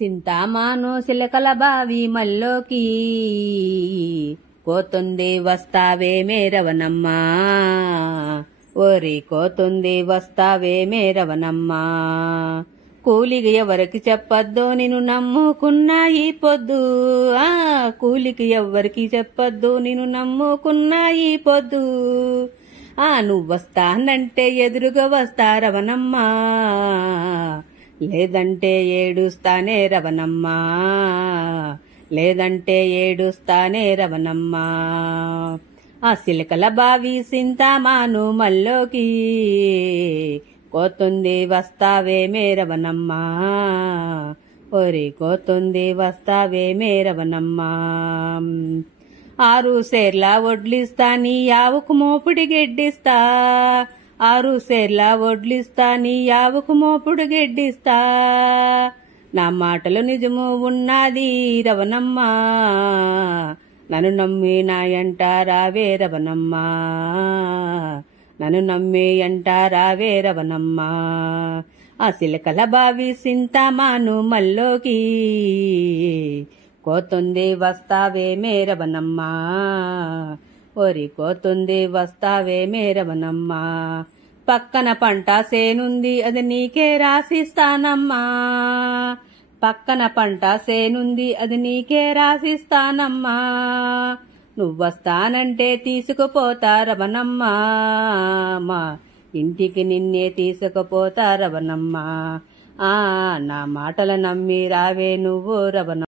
సింతామాను సిలకల బావి మల్లోకి కోతుంది వస్తావేమే రవణమ్మా, ఓరి కోతుంది వస్తావేమే రవణమ్మా. కూలికి ఎవరికి చెప్పొద్దు నిన్ను నమ్ముకున్నా ఈ పొద్దు, కూలికి ఎవరికి చెప్పొద్దు నిన్ను నమ్ముకున్నా ఈ పొద్దు. నువ్వొస్తానంటే ఎదురుగా వస్తా రవణమ్మా, లేదంటే ఏడుస్తానే రవణమ్మా, లేదంటే ఏడుస్తానే రవణమ్మా. సిలకల బావి సింతామాను మల్లోకి కోతుంది వస్తావేమే రవణమ్మా, ఓరి కోతుంది వస్తావేమే రవణమ్మా. 6 సేర్ల వడ్లిస్తా నీ యావుకు మోపుడి గెడ్డిస్తా, 6 సేర్ల వడ్లిస్తా నీ యావుకు మోపుడు గెడ్డిస్తా. నా మాటలు నిజము ఉన్నది రవణమ్మా, నన్ను నమ్మి నా ఎంట రావే రవణమ్మా, నన్ను నమ్మి ఎంట రావే రవణమ్మా. సిలకల బావి సింతామాను మల్లోకి కోతుంది వస్తావేమే రవణమ్మా, ఓరి కోతుంది వస్తావేమే రవణమ్మా. పక్కన పంట సేనుంది అది నీకే రాసిస్తానమ్మా, పక్కన పంట సేనుంది అది నీకే రాసిస్తానమ్మా. నువ్వొస్తానంటే తీసుకుపోతా రవణమ్మా, మా ఇంటికి నిన్నే తీసుకుపోతా రవణమ్మా. నా మాటలు నమ్మి రావే నువ్వు రవణ.